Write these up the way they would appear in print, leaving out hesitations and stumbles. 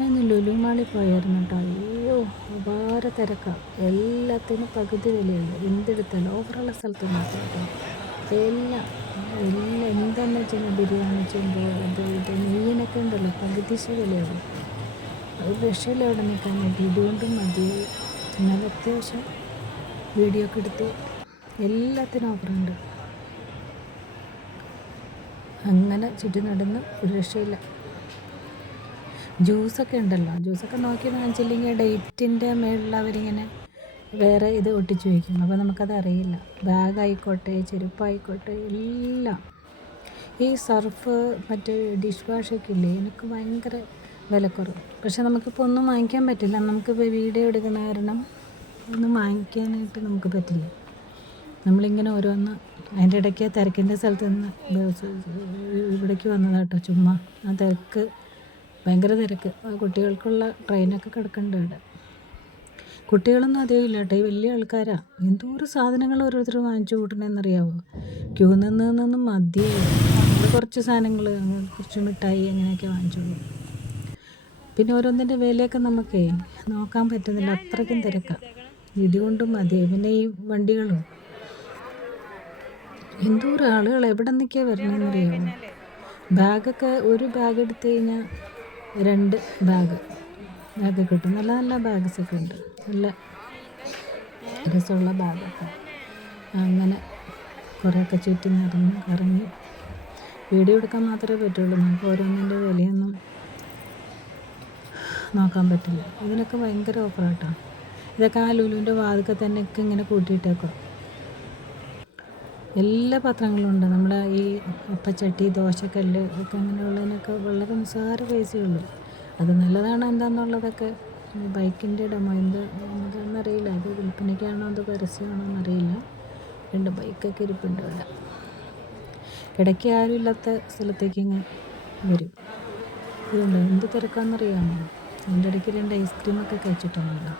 ഞാൻ ലുലു മാളിൽ പോയായിരുന്നു കേട്ടോ. അയ്യോ, അപാര തിരക്കാണ്. എല്ലാത്തിനും പകുതി വിലയുള്ളൂ. എന്തെടുത്താലും ഓഫറുള്ള സ്ഥലത്ത് മാത്രം കേട്ടോ. എല്ലാം എല്ലാം എന്താണെന്ന് വെച്ചാൽ ബിരിയാണി ചെമ്പ് അത് ഇത് മീനൊക്കെ ഉണ്ടല്ലോ പകുതി വിലയുള്ളൂ. ഒരു രക്ഷയില്ല അവിടെ നിൽക്കാനായിട്ട്. ഇതുകൊണ്ടും മതിയായി. എന്നാൽ അത്യാവശ്യം വീഡിയോ ഒക്കെ എടുത്ത് എല്ലാത്തിനും ഓഫറുണ്ട്. അങ്ങനെ ചുറ്റി നടന്ന് ഒരു രക്ഷയില്ല. ജ്യൂസൊക്കെ ഉണ്ടല്ലോ, ജ്യൂസൊക്കെ നോക്കി വാങ്ങിച്ചില്ലെങ്കിൽ ഡേറ്റിൻ്റെ മേളിൽ അവരിങ്ങനെ വേറെ ഇത് ഒട്ടിച്ച് വയ്ക്കും. അപ്പോൾ നമുക്കത് അറിയില്ല. ബാഗായിക്കോട്ടെ ചെരുപ്പായിക്കോട്ടെ എല്ലാം. ഈ സർഫ് മറ്റേ ഡിഷ് വാഷൊക്കെ ഇല്ലേ, എനിക്ക് ഭയങ്കര വിലക്കുറവ്. പക്ഷെ നമുക്കിപ്പോൾ ഒന്നും വാങ്ങിക്കാൻ പറ്റില്ല. നമുക്കിപ്പോൾ വീഡിയോ എടുക്കുന്ന കാരണം ഒന്നും വാങ്ങിക്കാനായിട്ട് നമുക്ക് പറ്റില്ല. നമ്മളിങ്ങനെ ഓരോന്ന് അതിൻ്റെ ഇടയ്ക്ക് തിരക്കിൻ്റെ സ്ഥലത്ത് നിന്ന് ഇവിടേക്ക് വന്നതാട്ടോ. ചുമ്മാ ആ തിരക്ക് ഭയങ്കര തിരക്ക്. കുട്ടികൾക്കുള്ള ട്രെയിനൊക്കെ കിടക്കുന്നുണ്ട് ഇവിടെ. കുട്ടികളൊന്നും അതേ ഇല്ല കേട്ടോ, ഈ വലിയ ആൾക്കാരാണ്. എന്തോരം സാധനങ്ങൾ ഓരോരുത്തർ വാങ്ങിച്ചു കൂട്ടണമെന്നറിയാമോ. ക്യൂ നിന്നൊന്നും മതിയായി. കുറച്ച് സാധനങ്ങൾ കുറച്ച് മിഠായി അങ്ങനെയൊക്കെ വാങ്ങിച്ചോളൂ. പിന്നെ ഓരോന്നിൻ്റെ വിലയൊക്കെ നമുക്കേ നോക്കാൻ പറ്റുന്നില്ല, അത്രയ്ക്കും തിരക്കാണ്. ഇതുകൊണ്ടും മതിയായി. പിന്നെ ഈ വണ്ടികളും എന്തോരം ആളുകൾ എവിടെ നിന്നൊക്കെയാണ് വരണമെന്നറിയാമോ. ബാഗൊക്കെ ഒരു ബാഗ് എടുത്തു കഴിഞ്ഞാൽ 2 ബാഗ് കിട്ടും. നല്ല നല്ല ബാഗ്സൊക്കെ ഉണ്ട്, നല്ല രസമുള്ള ബാഗൊക്കെ. അങ്ങനെ കുറേയൊക്കെ ചുറ്റി നടന്ന് കറങ്ങി വീഡിയോ എടുക്കാൻ മാത്രമേ പറ്റുള്ളൂ. നമുക്ക് ഓരോന്നിൻ്റെ വിലയൊന്നും നോക്കാൻ പറ്റില്ല. ഇതിനൊക്കെ ഭയങ്കര ഓഫറാട്ടോ. ഇതൊക്കെ ആ ലുലുവിൻ്റെ വാതിൽക്കൽ തന്നെയൊക്കെ ഇങ്ങനെ കൂട്ടിയിട്ടേക്കോ. എല്ലാ പാത്രങ്ങളും ഉണ്ട്. നമ്മുടെ ഈ അപ്പച്ചട്ടി ദോശക്കല്ല് ഒക്കെ അങ്ങനെയുള്ളതിനൊക്കെ വളരെ നിസ്സാര പൈസയുള്ളൂ. അത് നല്ലതാണോ എന്താണെന്നുള്ളതൊക്കെ ബൈക്കിൻ്റെ ഇടമോ എന്താണെന്നറിയില്ല. അത് വിൽപ്പനയ്ക്കാണോ അത് പരസ്യമാണോ എന്നറിയില്ല. 2 ബൈക്കൊക്കെ ഇരിപ്പുണ്ട് ഇവിടെ. ഇടയ്ക്ക് ആരും ഇല്ലാത്ത സ്ഥലത്തേക്ക് ഇങ്ങനെ വരും. ഇതുണ്ട് എന്ത് തിരക്കാണെന്നറിയാമോ. അതിൻ്റെ ഇടയ്ക്ക് 2 ഐസ്ക്രീമൊക്കെ കഴിച്ചിട്ടുണ്ടല്ലോ.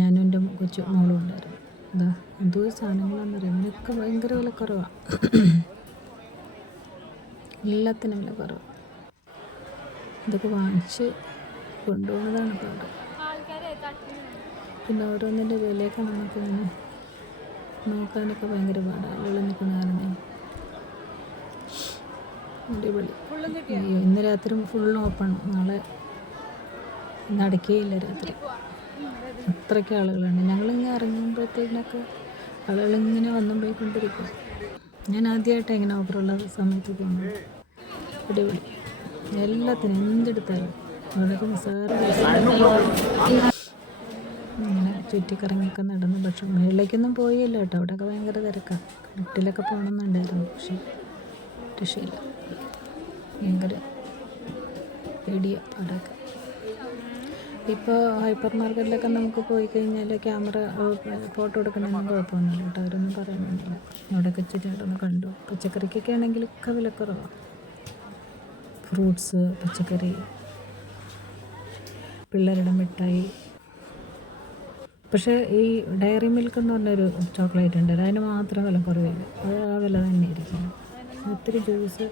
ഞാനും എൻ്റെ കൊച്ചു മോളും ഉണ്ടായിരുന്നു. എന്താ എന്തോ സാധനങ്ങളാണെന്നറിയാം. ഇതിനൊക്കെ ഭയങ്കര വിലക്കുറവാണ്. എല്ലാത്തിനും വില കുറവ്. ഇതൊക്കെ വാങ്ങിച്ച് കൊണ്ടുപോകുന്നതാണ് പാട്. പിന്നെ ഓരോന്നിൻ്റെ വിലയൊക്കെ നമുക്കിങ്ങനെ നോക്കാനൊക്കെ ഭയങ്കര പാടാണ്. ആളുകൾ നിൽക്കുന്ന കാരണം. അടിപൊളി. ഇന്ന് രാത്രി ഫുൾ ഓപ്പൺ. നാളെ നടക്കുകയില്ല രാത്രി. അത്രയ്ക്ക് ആളുകളുണ്ട്. ഞങ്ങളിങ്ങനെ ഇറങ്ങുമ്പോഴത്തേക്കിനൊക്കെ ആളുകളിങ്ങനെ വന്നും പോയിക്കൊണ്ടിരിക്കും. ഞാൻ ആദ്യമായിട്ടാണ് ഇങ്ങനെ ഓഫറുള്ള സമയത്ത് പോകുന്നത്. അടിപൊളി. എല്ലാത്തിനും എന്തെടുത്താലും വളരെ നിസ്സാര ഇങ്ങനെ ചുറ്റിക്കറങ്ങിയൊക്കെ നടന്ന്. പക്ഷെ മുകളിലേക്കൊന്നും പോയില്ല കേട്ടോ. അവിടെയൊക്കെ ഭയങ്കര തിരക്കാണ്. വീട്ടിലൊക്കെ പോകണമെന്നുണ്ടായിരുന്നു, പക്ഷെ രക്ഷയില്ല. ഭയങ്കര പേടിയാണ് അവിടെയൊക്കെ. ഇപ്പോൾ ഹൈപ്പർ മാർക്കറ്റിലൊക്കെ നമുക്ക് പോയി കഴിഞ്ഞാൽ ക്യാമറ ഫോട്ടോ എടുക്കണമെന്നും കുഴപ്പമൊന്നുമില്ല കേട്ടോ. അവരൊന്നും പറയുന്നില്ല. അവിടെയൊക്കെ ഇച്ചിരി അവിടെ കണ്ടു. പച്ചക്കറിക്കൊക്കെ ആണെങ്കിലൊക്കെ വിലക്കുറവാണ്. ഫ്രൂട്ട്സ്, പച്ചക്കറി, പിള്ളേരുടെ മിഠായി. പക്ഷേ ഈ ഡയറി മിൽക്ക് എന്ന് പറഞ്ഞൊരു ചോക്ലേറ്റ് ഉണ്ട്, അതിന് മാത്രം വില കുറവില്ല. അത് ആ വില തന്നെ ആയിരിക്കും. ഒത്തിരി ജ്യൂസ്,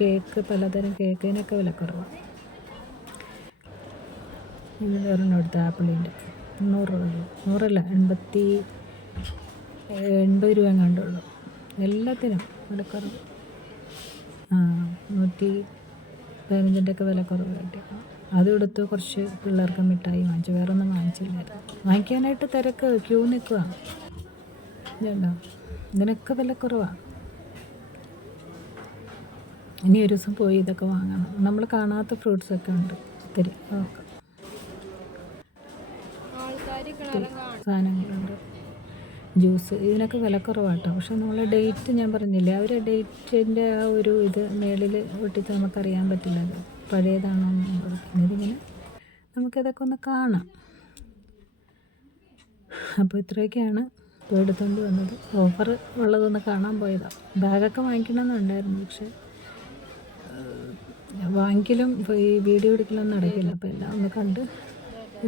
കേക്ക്, പലതരം കേക്കിനൊക്കെ വില കുറവാണ്. ഇതിൻ്റെ ഒരെണ്ണം എടുത്ത ആപ്പിളിൻ്റെ 100 രൂപ. 100 അല്ല 80 രൂപ എങ്ങാണ്ടുള്ളൂ. എല്ലാത്തിനും വിലക്കുറവ്. 115-ഒക്കെ വിലക്കുറവ് കിട്ടിയപ്പോൾ അതും എടുത്ത് കുറച്ച് പിള്ളേർക്ക് മിഠായി വാങ്ങിച്ചു. വേറെ ഒന്നും വാങ്ങിച്ചില്ലായിരുന്നു. വാങ്ങിക്കാനായിട്ട് തിരക്ക്, ക്യൂ നിൽക്കുക. ഇതുണ്ടോ, ഇതിനൊക്കെ വിലക്കുറവാണ്. ഇനി ഒരു ദിവസം പോയി ഇതൊക്കെ വാങ്ങണം. നമ്മൾ കാണാത്ത ഫ്രൂട്ട്സൊക്കെ ഉണ്ട് ഒത്തിരി. സാധനങ്ങളുണ്ട്, ജ്യൂസ്, ഇതിനൊക്കെ വിലക്കുറവാട്ടോ. പക്ഷെ നമ്മൾ ഡേറ്റ് ഞാൻ പറഞ്ഞില്ലേ, അവർ ഡേറ്റിൻ്റെ ആ ഒരു ഇത് മേളിൽ ഒട്ടിച്ച് നമുക്കറിയാൻ പറ്റില്ലല്ലോ പഴയതാണോ എന്നുള്ളത്. പിന്നെ ഇതിങ്ങനെ നമുക്കിതൊക്കെ ഒന്ന് കാണാം. അപ്പോൾ ഇത്രയൊക്കെയാണ് ഇപ്പോൾ എടുത്തുകൊണ്ട് വന്നത്. ഓഫർ ഉള്ളതൊന്ന് കാണാൻ പോയതാണ്. ബാഗൊക്കെ വാങ്ങിക്കണമെന്നുണ്ടായിരുന്നു, പക്ഷേ വാങ്ങിക്കലും ഈ വീഡിയോ എടുക്കലൊന്നും നടക്കില്ല. അപ്പോൾ എല്ലാം ഒന്ന് കണ്ട്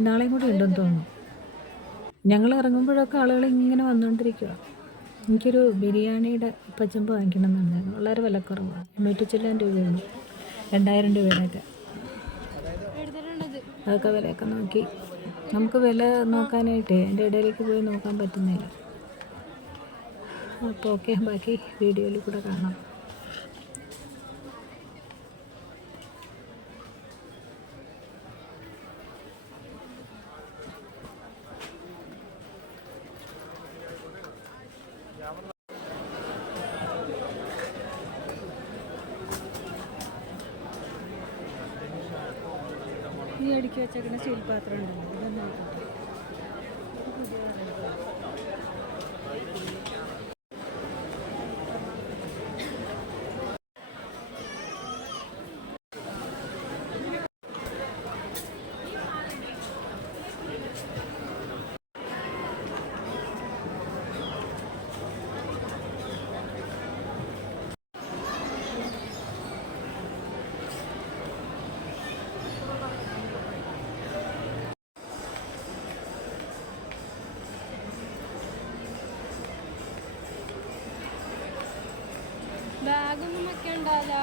നാളെയും കൂടി ഉണ്ടെന്ന് തോന്നുന്നു. ഞങ്ങൾ ഇറങ്ങുമ്പോഴൊക്കെ ആളുകൾ ഇങ്ങനെ വന്നുകൊണ്ടിരിക്കുക. എനിക്കൊരു ബിരിയാണിയുടെ പച്ചമ്പ് വാങ്ങിക്കണം എന്നുണ്ടായിരുന്നു. വളരെ വിലക്കുറവാണ്. 800 ചില്ലാൻ രൂപയുള്ളൂ. 2000 രൂപയുടെയൊക്കെ. അതൊക്കെ വിലയൊക്കെ നോക്കി നമുക്ക് വില നോക്കാനായിട്ടേ അതിൻ്റെ ഇടയിലേക്ക് പോയി നോക്കാൻ പറ്റുന്നില്ല. അപ്പോൾ ഓക്കെ, ബാക്കി വീഡിയോയിൽ കൂടെ കാണാം. ഈ അടുക്കി വെച്ചേക്കുന്ന സ്റ്റീൽ പാത്രം ഉണ്ടല്ലോ, ഇതൊന്നും നോക്കട്ടെ. ബാഗൊന്നും വെക്കണ്ടാവില്ല.